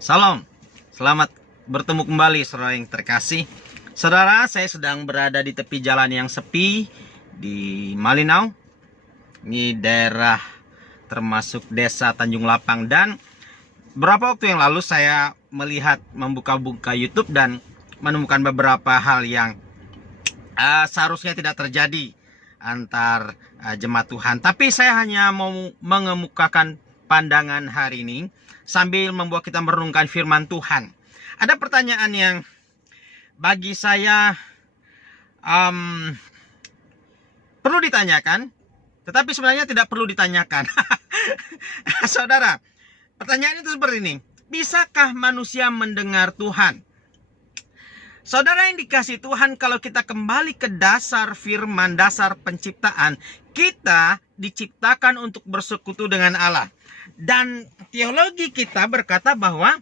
Salam, selamat bertemu kembali saudara yang terkasih. Saudara, saya sedang berada di tepi jalan yang sepi di Malinau. Ini daerah termasuk desa Tanjung Lapang. Dan beberapa waktu yang lalu saya melihat membuka-buka YouTube dan menemukan beberapa hal yang seharusnya tidak terjadi antar jemaat Tuhan. Tapi saya hanya mau mengemukakan pandangan hari ini sambil membuat kita merenungkan firman Tuhan. Ada pertanyaan yang bagi saya perlu ditanyakan, tetapi sebenarnya tidak perlu ditanyakan. Saudara, pertanyaan itu seperti ini. Bisakah manusia mendengar Tuhan? Saudara yang dikasih Tuhan, kalau kita kembali ke dasar firman, dasar penciptaan, kita diciptakan untuk bersekutu dengan Allah. Dan teologi kita berkata bahwa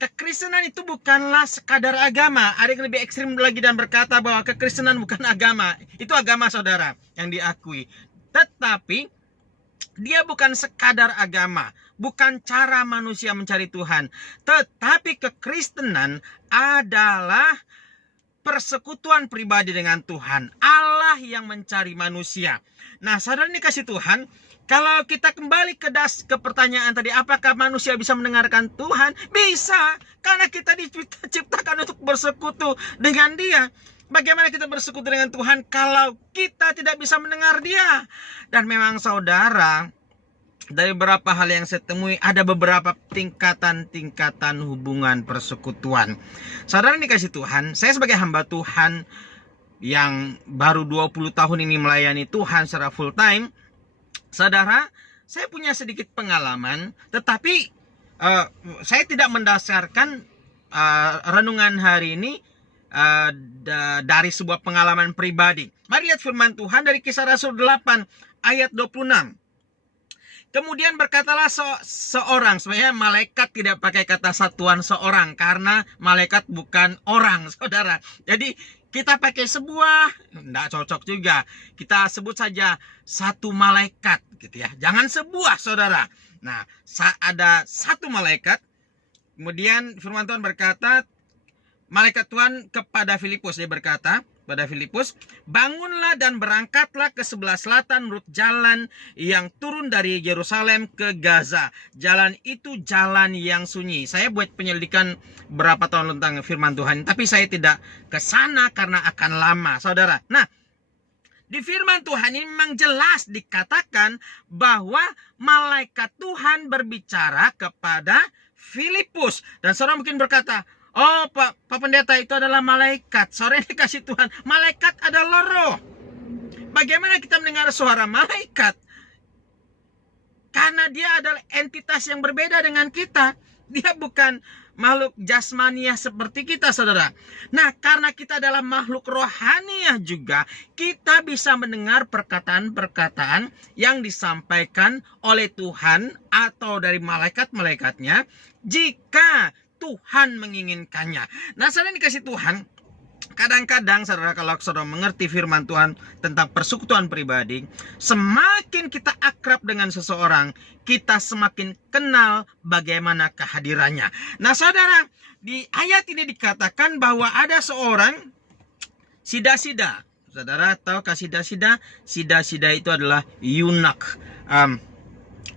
kekristenan itu bukanlah sekadar agama. Ada yang lebih ekstrim lagi dan berkata bahwa kekristenan bukan agama. Itu agama saudara yang diakui. Tetapi dia bukan sekadar agama, bukan cara manusia mencari Tuhan. Tetapi kekristenan adalah persekutuan pribadi dengan Tuhan. Allah yang mencari manusia. Nah, saudara dikasih Tuhan, kalau kita kembali ke pertanyaan tadi, apakah manusia bisa mendengarkan Tuhan? Bisa, karena kita diciptakan untuk bersekutu dengan Dia. Bagaimana kita bersekutu dengan Tuhan kalau kita tidak bisa mendengar Dia? Dan memang saudara, dari beberapa hal yang saya temui, ada beberapa tingkatan-tingkatan hubungan persekutuan. Saudara dikasih Tuhan, saya sebagai hamba Tuhan yang baru 20 tahun ini melayani Tuhan secara full time, saudara, saya punya sedikit pengalaman, tetapi saya tidak mendasarkan renungan hari ini dari sebuah pengalaman pribadi. Mari lihat firman Tuhan dari Kisah Rasul 8 ayat 26. Kemudian berkatalah seorang, sebenarnya malaikat tidak pakai kata satuan seorang, karena malaikat bukan orang, saudara. Jadi kita pakai sebuah, tidak cocok juga. Kita sebut saja satu malaikat, gitu ya. Jangan sebuah, saudara. Nah, ada satu malaikat. Kemudian firman Tuhan berkata, malaikat Tuhan kepada Filipus, dia berkata pada Filipus, bangunlah dan berangkatlah ke sebelah selatan menurut jalan yang turun dari Yerusalem ke Gaza. Jalan itu jalan yang sunyi. Saya buat penyelidikan berapa tahun tentang firman Tuhan, tapi saya tidak ke sana karena akan lama, saudara. Nah, di firman Tuhan ini memang jelas dikatakan bahwa malaikat Tuhan berbicara kepada Filipus. Dan saudara mungkin berkata, oh Pak Pendeta, itu adalah malaikat. Saudara yang dikasih Tuhan, malaikat adalah roh. Bagaimana kita mendengar suara malaikat? Karena dia adalah entitas yang berbeda dengan kita. Dia bukan makhluk jasmaniah seperti kita, saudara. Nah, karena kita adalah makhluk rohaniah juga, kita bisa mendengar perkataan-perkataan yang disampaikan oleh Tuhan atau dari malaikat-malaikatnya jika Tuhan menginginkannya. Nah, saudara dikasih Tuhan, kadang-kadang saudara, kalau saudara mengerti firman Tuhan tentang persekutuan pribadi, semakin kita akrab dengan seseorang, kita semakin kenal bagaimana kehadirannya. Nah, saudara, di ayat ini dikatakan bahwa ada seorang sida-sida. Saudara tahu sida-sida? Sida-sida itu adalah yunak,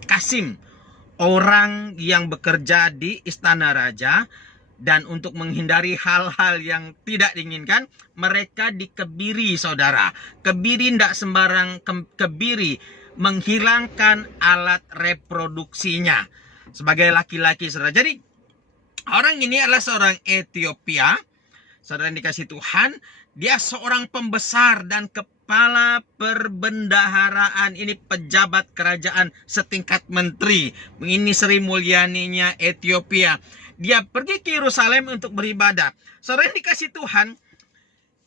kasim, orang yang bekerja di istana raja. Dan untuk menghindari hal-hal yang tidak diinginkan, mereka dikebiri, saudara. Kebiri tidak sembarang kebiri, menghilangkan alat reproduksinya sebagai laki-laki, saudara. Jadi orang ini adalah seorang Ethiopia, saudara yang dikasih Tuhan. Dia seorang pembesar dan kepala perbendaharaan, ini pejabat kerajaan setingkat menteri. Ini Sri Mulyaninya Ethiopia. Dia pergi ke Yerusalem untuk beribadah. Saudara yang dikasih Tuhan,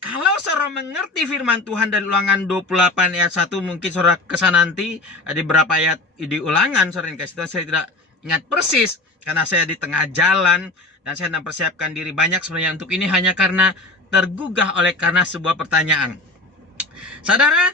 kalau saudara mengerti firman Tuhan dari Ulangan 28 ayat 1, mungkin saudara kesana nanti ada beberapa ayat di Ulangan, saudara yang dikasih Tuhan, saya tidak ingat persis karena saya di tengah jalan dan saya sedang persiapkan diri banyak sebenarnya untuk ini, hanya karena tergugah karena sebuah pertanyaan. Saudara,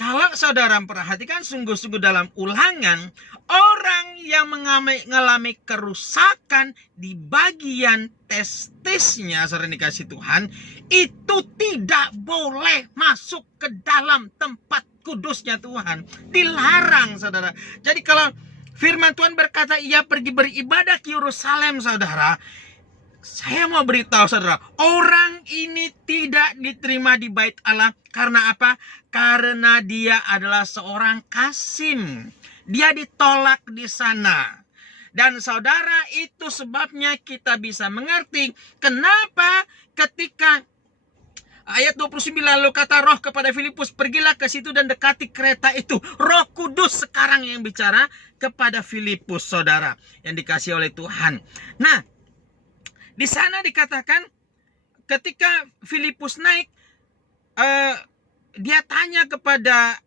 Kalau saudara perhatikan sungguh-sungguh dalam Ulangan, orang yang mengalami kerusakan di bagian testisnya, saudara dikasih Tuhan, itu tidak boleh masuk ke dalam tempat kudusnya Tuhan. Dilarang, saudara. Jadi kalau firman Tuhan berkata ia pergi beribadah ke Yerusalem, saudara, saya mau beritahu saudara, orang ini tidak diterima di bait Allah. Karena apa? Karena dia adalah seorang kasim. Dia ditolak di sana. Dan saudara, itu sebabnya kita bisa mengerti kenapa ketika ayat 29 lalu kata roh kepada Filipus, pergilah ke situ dan dekati kereta itu. Roh Kudus sekarang yang bicara kepada Filipus, saudara, yang dikasih oleh Tuhan. Nah, di sana dikatakan ketika Filipus naik, dia tanya kepada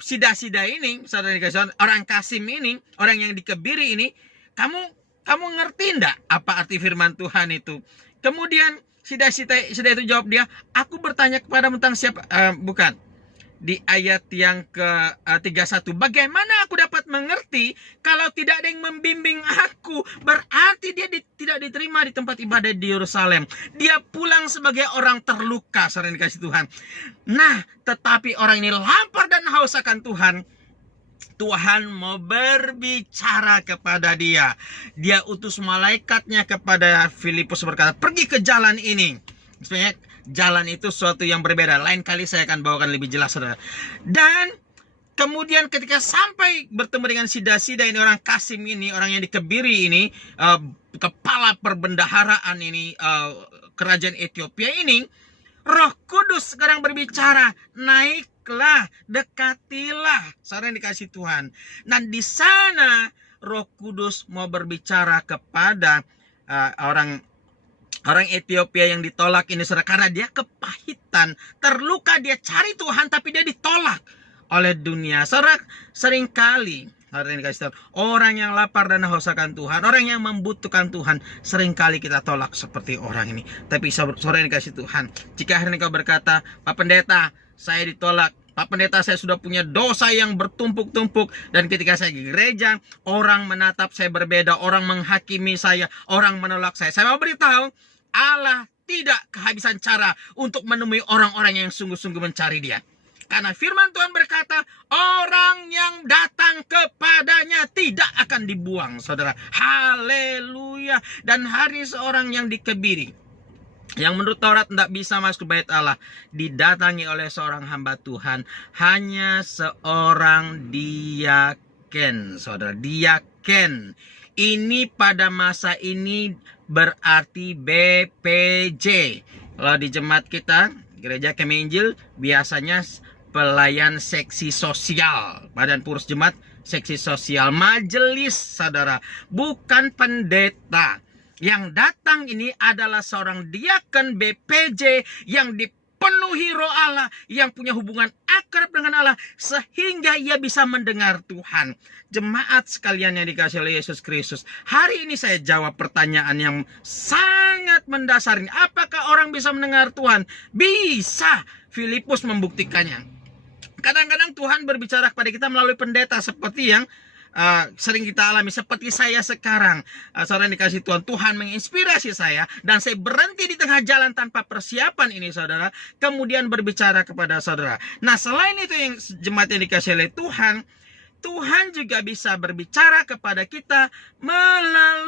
sida-sida ini, saudara dikasih, orang Kasim ini, orang yang dikebiri ini, kamu ngerti enggak apa arti firman Tuhan itu? Kemudian sida itu jawab dia, aku bertanya kepada tentang siapa? Bukan. Di ayat yang ke-31, bagaimana aku dapat mengerti kalau tidak ada yang membimbing aku? Berarti dia tidak diterima di tempat ibadah di Yerusalem. Dia pulang sebagai orang terluka, saudara dikasih Tuhan. Nah, tetapi orang ini lapar dan haus akan Tuhan. Tuhan mau berbicara kepada dia. Dia utus malaikatnya kepada Filipus berkata, pergi ke jalan ini. Sebenarnya jalan itu suatu yang berbeda. Lain kali saya akan bawakan lebih jelas, saudara. Dan kemudian ketika sampai bertemu dengan sida-sida ini, orang Kasim ini, orang yang dikebiri ini, kepala perbendaharaan ini, kerajaan Ethiopia ini, Roh Kudus sekarang berbicara, naiklah, dekatilah, saudara yang dikasih Tuhan. Dan di sana Roh Kudus mau berbicara kepada orang Ethiopia yang ditolak ini, saudara, karena dia kepahitan, terluka, dia cari Tuhan tapi dia ditolak oleh dunia. Saudara, seringkali saudara yang dikasih Tuhan, orang yang lapar dan haus akan Tuhan, orang yang membutuhkan Tuhan, seringkali kita tolak seperti orang ini. Tapi saudara yang dikasih Tuhan, jika hari ini kau berkata, Pak Pendeta, saya ditolak, Pak Pendeta, saya sudah punya dosa yang bertumpuk-tumpuk, dan ketika saya di gereja, orang menatap saya berbeda, orang menghakimi saya, orang menolak saya. Saya mau beritahu, Allah tidak kehabisan cara untuk menemui orang-orang yang sungguh-sungguh mencari dia. Karena firman Tuhan berkata, orang yang datang kepadanya tidak akan dibuang, saudara. Haleluya. Dan hari seorang yang dikebiri, yang menurut Taurat tidak bisa masuk ke bait Allah, didatangi oleh seorang hamba Tuhan, hanya seorang diaken, saudara. Diaken ini pada masa ini berarti BPJ. Kalau di jemaat kita, Gereja Kami Injil, biasanya pelayan seksi sosial, Badan Pengurus Jemaat seksi sosial, majelis, saudara, bukan pendeta. Yang datang ini adalah seorang diaken BPJ yang dipenuhi roh Allah, yang punya hubungan akrab dengan Allah, sehingga ia bisa mendengar Tuhan. Jemaat sekalian yang dikasihi oleh Yesus Kristus, hari ini saya jawab pertanyaan yang sangat mendasar ini. Apakah orang bisa mendengar Tuhan? Bisa. Filipus membuktikannya. Kadang-kadang Tuhan berbicara kepada kita melalui pendeta, seperti yang sering kita alami, seperti saya sekarang. Saudara dikasih Tuhan, Tuhan menginspirasi saya, dan saya berhenti di tengah jalan tanpa persiapan ini, saudara, kemudian berbicara kepada saudara. Nah, selain itu yang jemaat yang dikasih oleh Tuhan, Tuhan juga bisa berbicara kepada kita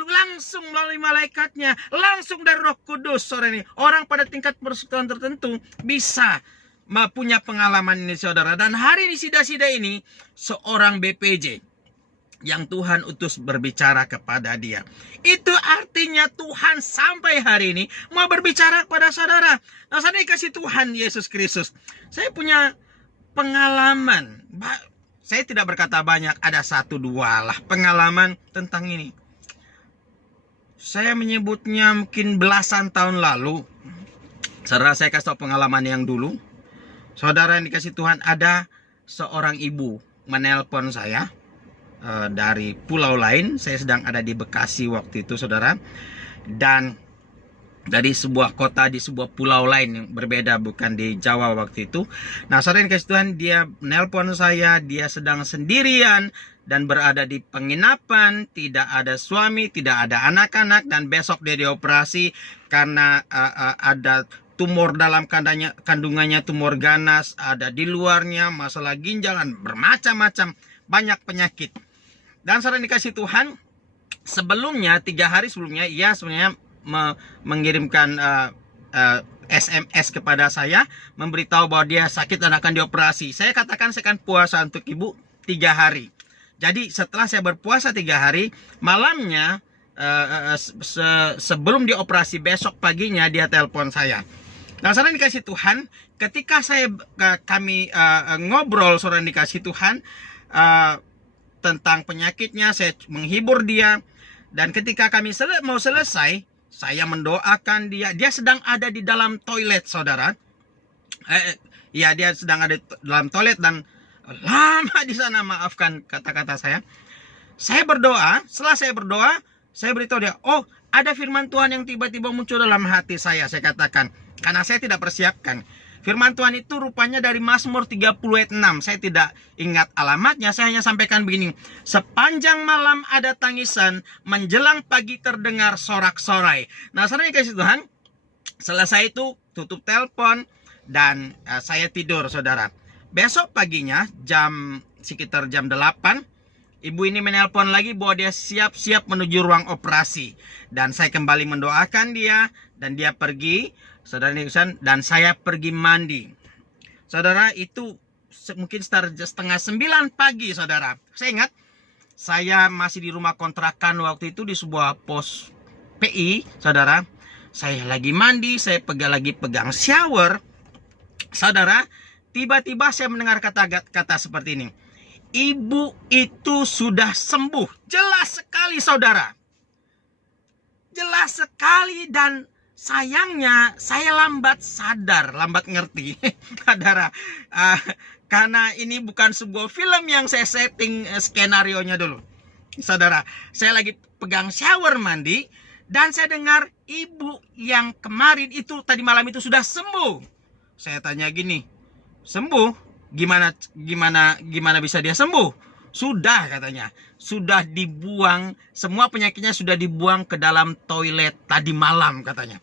langsung melalui malaikatnya, langsung dari Roh Kudus. Saudara ini, orang pada tingkat persekutuan tertentu bisa punya pengalaman ini, saudara. Dan hari ini sida-sida ini seorang BPJ yang Tuhan utus berbicara kepada dia. Itu artinya Tuhan sampai hari ini mau berbicara kepada saudara. Nah, saya dikasih Tuhan Yesus Kristus, saya punya pengalaman. Saya tidak berkata banyak, ada 1-2 lah pengalaman tentang ini. Saya menyebutnya mungkin belasan tahun lalu. Saudara, saya kasih tahu pengalaman yang dulu. Saudara yang dikasih Tuhan, ada seorang ibu menelpon saya dari pulau lain. Saya sedang ada di Bekasi waktu itu, saudara. Dan dari sebuah kota di sebuah pulau lain yang berbeda, bukan di Jawa waktu itu. Nah, saudara yang kasih Tuhan, dia nelpon saya, dia sedang sendirian dan berada di penginapan, tidak ada suami, tidak ada anak-anak, dan besok dia dioperasi karena ada tumor dalam kandungannya, tumor ganas, ada di luarnya, masalah ginjal, dan bermacam-macam, banyak penyakit. Dan saudara yang dikasih Tuhan, sebelumnya 3 hari sebelumnya, ia sebenarnya mengirimkan SMS kepada saya, memberitahu bahwa dia sakit dan akan dioperasi. Saya katakan saya akan puasa untuk ibu 3 hari. Jadi setelah saya berpuasa 3 hari, malamnya sebelum dioperasi, besok paginya dia telepon saya. Nah, saudara dikasih Tuhan, ketika kami ngobrol, saudara dikasih Tuhan, tentang penyakitnya, saya menghibur dia. Dan ketika kami mau selesai, saya mendoakan dia. Dia sedang ada di dalam toilet, saudara. Ya, dia sedang ada di dalam toilet dan lama di sana, maafkan kata-kata saya. Saya berdoa, setelah saya berdoa, saya beritahu dia, oh, ada firman Tuhan yang tiba-tiba muncul dalam hati saya katakan, karena saya tidak persiapkan. Firman Tuhan itu rupanya dari Mazmur 30 ayat 6. Saya tidak ingat alamatnya, saya hanya sampaikan begini. Sepanjang malam ada tangisan, menjelang pagi terdengar sorak-sorai. Nah, saudara yang kasih Tuhan, selesai itu tutup telepon dan saya tidur, saudara. Besok paginya sekitar jam 8, ibu ini menelpon lagi bahwa dia siap-siap menuju ruang operasi. Dan saya kembali mendoakan dia dan dia pergi, saudara Nixon, dan saya pergi mandi. Saudara, itu mungkin sekitar setengah 9 pagi, saudara. Saya ingat, saya masih di rumah kontrakan waktu itu di sebuah pos PI, saudara. Saya lagi mandi, saya lagi pegang shower. Saudara, tiba-tiba saya mendengar kata-kata seperti ini. Ibu itu sudah sembuh. Jelas sekali, saudara. Jelas sekali, dan sayangnya saya lambat sadar, lambat ngerti, saudara. Karena ini bukan sebuah film yang saya setting skenarionya dulu, saudara. Saya lagi pegang shower mandi dan saya dengar ibu yang kemarin itu tadi malam itu sudah sembuh. Saya tanya gini, sembuh? Gimana bisa dia sembuh? Sudah, katanya. Sudah dibuang, semua penyakitnya sudah dibuang ke dalam toilet tadi malam, katanya.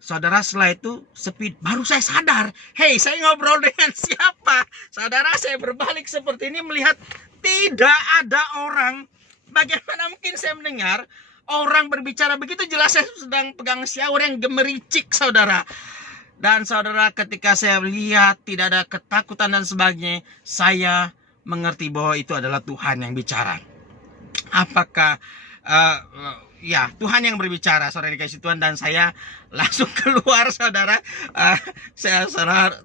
Saudara, setelah itu sepi, baru saya sadar. Hei, saya ngobrol dengan siapa? Saudara, saya berbalik seperti ini melihat tidak ada orang. Bagaimana mungkin saya mendengar orang berbicara begitu? Jelas saya sedang pegang shower yang gemericik, saudara. Dan saudara, ketika saya lihat tidak ada ketakutan dan sebagainya, saya mengerti bahwa itu adalah Tuhan yang bicara. Apakah ya, Tuhan yang berbicara, saudara dikasih Tuhan. Dan saya langsung keluar, saudara.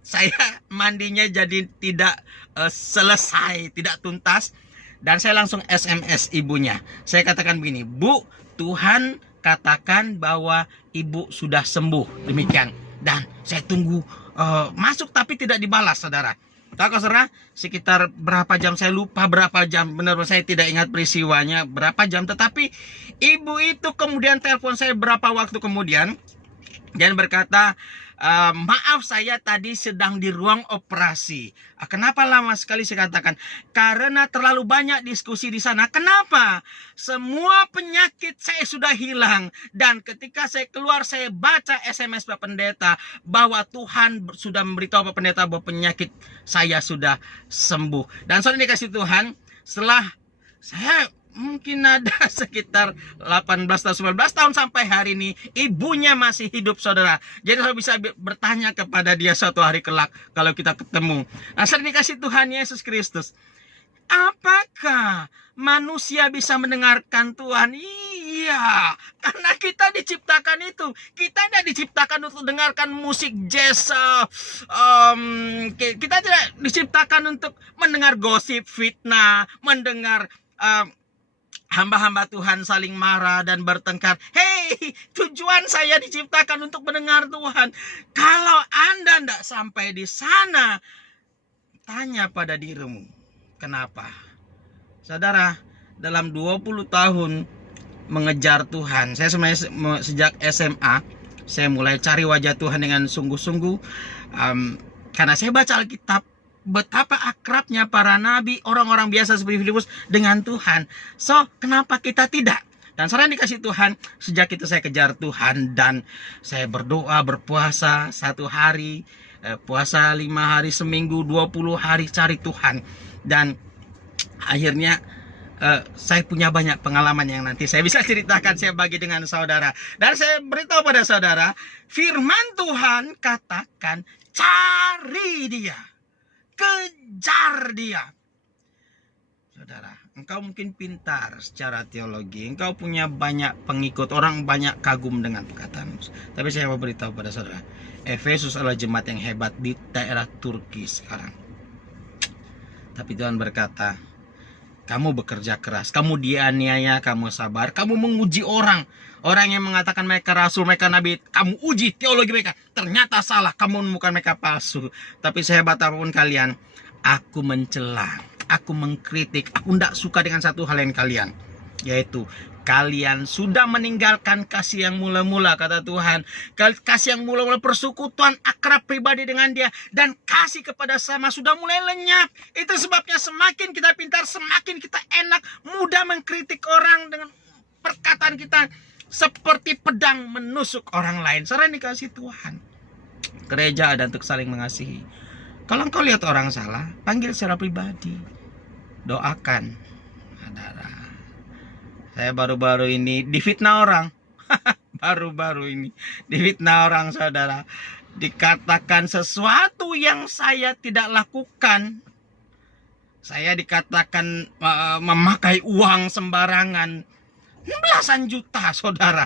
Saya mandinya jadi tidak selesai, tidak tuntas. Dan saya langsung SMS ibunya. Saya katakan begini, Bu, Tuhan katakan bahwa ibu sudah sembuh. Demikian. Dan saya tunggu masuk tapi tidak dibalas, saudara. Tahu, saudara, sekitar berapa jam, saya lupa berapa jam, benar-benar saya tidak ingat peristiwanya berapa jam. Tetapi ibu itu kemudian telepon saya berapa waktu kemudian dan berkata, maaf, saya tadi sedang di ruang operasi. Kenapa lama sekali? Saya katakan, karena terlalu banyak diskusi di sana. Kenapa? Semua penyakit saya sudah hilang. Dan ketika saya keluar, saya baca SMS Pak Pendeta bahwa Tuhan sudah memberitahu Pak Pendeta bahwa penyakit saya sudah sembuh. Dan saudara dikasih Tuhan, setelah saya mungkin ada sekitar 18 tahun, 19 tahun sampai hari ini, ibunya masih hidup, saudara. Jadi saya bisa bertanya kepada dia suatu hari kelak kalau kita ketemu. Nah, saudara dikasih Tuhan Yesus Kristus, apakah manusia bisa mendengarkan Tuhan? Iya, karena kita diciptakan itu. Kita tidak diciptakan untuk dengarkan musik jazz. Kita tidak diciptakan untuk mendengar gosip, fitnah, mendengar hamba-hamba Tuhan saling marah dan bertengkar. Hei, tujuan saya diciptakan untuk mendengar Tuhan. Kalau Anda tidak sampai di sana, tanya pada dirimu, kenapa? Saudara, dalam 20 tahun mengejar Tuhan, saya sebenarnya sejak SMA saya mulai cari wajah Tuhan dengan sungguh-sungguh. Karena saya baca Alkitab, betapa akrabnya para nabi, orang-orang biasa seperti Filipus dengan Tuhan. So, kenapa kita tidak? Dan saran dikasih Tuhan, sejak itu saya kejar Tuhan dan saya berdoa, berpuasa 1 hari, puasa 5 hari seminggu, 20 hari cari Tuhan. Dan akhirnya saya punya banyak pengalaman yang nanti saya bisa ceritakan, saya bagi dengan saudara. Dan saya beritahu pada saudara, firman Tuhan katakan, cari dia, kejar dia. Saudara, engkau mungkin pintar secara teologi, engkau punya banyak pengikut, orang banyak kagum dengan perkataanmu. Tapi saya mau beritahu pada saudara, Efesus adalah jemaat yang hebat di daerah Turki sekarang. Tapi Tuhan berkata, kamu bekerja keras, kamu dianiaya, kamu sabar, kamu menguji orang. Orang yang mengatakan mereka rasul, mereka nabi, kamu uji teologi mereka. Ternyata salah, kamu menemukan mereka palsu. Tapi sehebat apapun kalian, aku mencela, aku mengkritik, aku tidak suka dengan satu hal yang kalian, yaitu kalian sudah meninggalkan kasih yang mula-mula, kata Tuhan. Kasih yang mula-mula, persekutuan akrab pribadi dengan dia, dan kasih kepada sama sudah mulai lenyap. Itu sebabnya semakin kita pintar, semakin kita enak, mudah mengkritik orang dengan perkataan kita seperti pedang menusuk orang lain. Saudara dikasih Tuhan, gereja ada untuk saling mengasihi. Kalau engkau lihat orang salah, panggil secara pribadi, doakan. Saudara, saya baru-baru ini difitnah orang. Baru-baru ini difitnah orang, saudara. Dikatakan sesuatu yang saya tidak lakukan. Saya dikatakan memakai uang sembarangan. Belasan juta, saudara.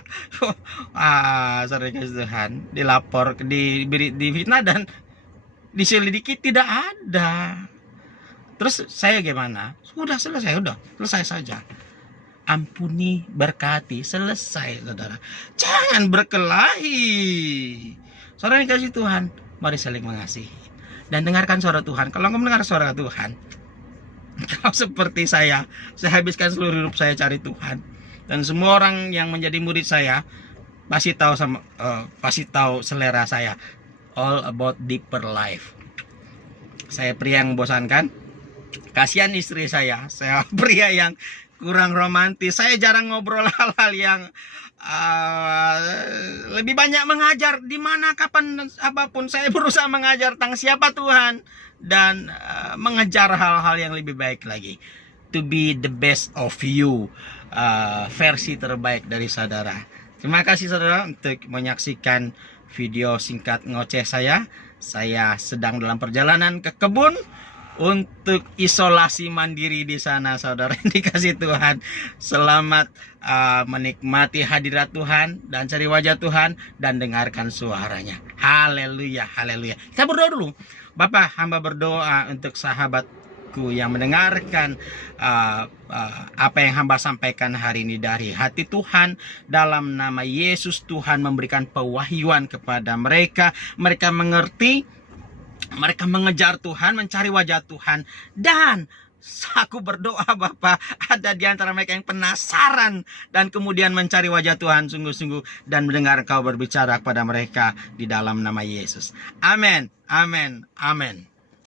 Saudara Tuhan, dilapor, difitnah dan diselidiki tidak ada. Terus saya gimana? Sudah selesai, selesai saja. Ampuni, berkati, selesai, saudara. Jangan berkelahi. Saudara yang kasih Tuhan, mari saling mengasihi. Dan dengarkan suara Tuhan. Kalau engkau mendengar suara Tuhan, engkau seperti saya habiskan seluruh hidup saya cari Tuhan. Dan semua orang yang menjadi murid saya pasti tahu selera saya. All about deeper life. Saya pria yang membosankan. Kasihan istri saya pria yang kurang romantis. Saya jarang ngobrol hal-hal yang lebih banyak mengajar. Di mana, kapan, apapun saya berusaha mengajar tentang siapa Tuhan dan mengejar hal-hal yang lebih baik lagi. To be the best of you, versi terbaik dari saudara. Terima kasih saudara untuk menyaksikan video singkat ngoceh saya. Saya sedang dalam perjalanan ke kebun untuk isolasi mandiri di sana, saudara yang dikasih Tuhan. Selamat menikmati hadirat Tuhan dan cari wajah Tuhan dan dengarkan suaranya. Haleluya, haleluya. Kita berdoa dulu. Bapak, hamba berdoa untuk sahabatku yang mendengarkan apa yang hamba sampaikan hari ini dari hati Tuhan. Dalam nama Yesus, Tuhan memberikan pewahyuan kepada mereka. Mereka mengerti, mereka mengejar Tuhan, mencari wajah Tuhan. Dan aku berdoa Bapak, ada di antara mereka yang penasaran dan kemudian mencari wajah Tuhan sungguh-sungguh dan mendengar Kau berbicara kepada mereka di dalam nama Yesus. Amin, amin, amin.